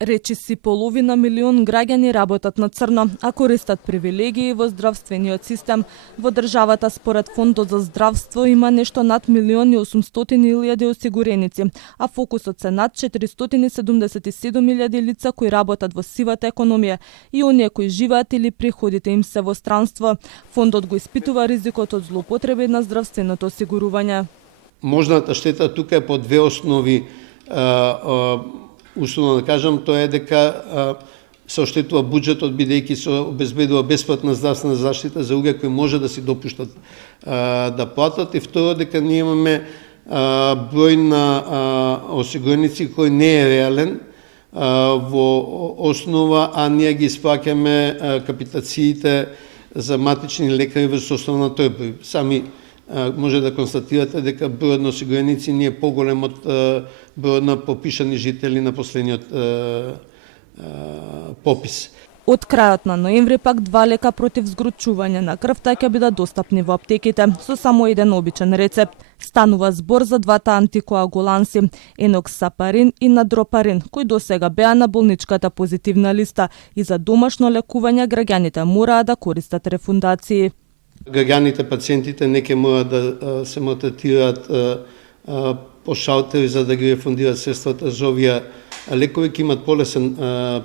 Речиси половина милион граѓани работат на црно, а користат привилегии во здравствениот систем. Во државата според Фондот за здравство има нешто над 1.800.000 осигуреници, а фокусот се над 477.000 лица кои работат во сивата економија и оние кои живеат или приходите им се во странство. Фондот го испитува ризикот од злоупотреби на здравственото осигурување. Можната штета тука е по две основи. Условно да кажам, тоа е дека се оштетува буџетот бидејќи се обезбедува бесплатна здравствена заштита за луѓе кои може да си допуштат да платат, и второ дека ние имаме број на осигуреници кој не е реален во основа, а ние ги исплаќаме капитациите за матични лекари врз основа на трпови. Сами може да констатирате дека бројот на осигуреници не е поголем од бројот на попишани жители на последниот попис. Од крајот на ноември пак 2 лека против згручување на крвта ќе бидат достапни во аптеките со само еден обичен рецепт. Станува збор за двата антикоагуланси – еноксапарин и надропарин, кои досега беа на болничката позитивна листа, и за домашно лекување граѓаните мораа да користат рефундации. Граѓаните, пациентите не ќе мораат да се третираат по шалтери за да ги рефундираат средствата за овие лекови, ќе имат полесен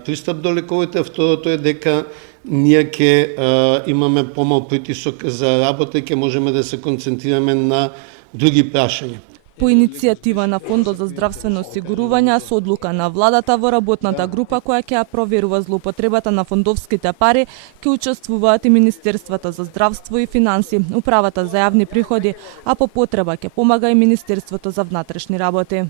пристап до лековите. Второто е дека ние ќе имаме помал притисок за работа и ќе можеме да се концентрираме на други прашања. По иницијатива на Фондот за здравствено осигурување, со одлука на владата во работната група која ќе ја проверува злоупотребата на фондовските пари, ќе учествуваат и Министерствата за здравство и финанси, Управата за јавни приходи, а по потреба ќе помага и Министерството за внатрешни работи.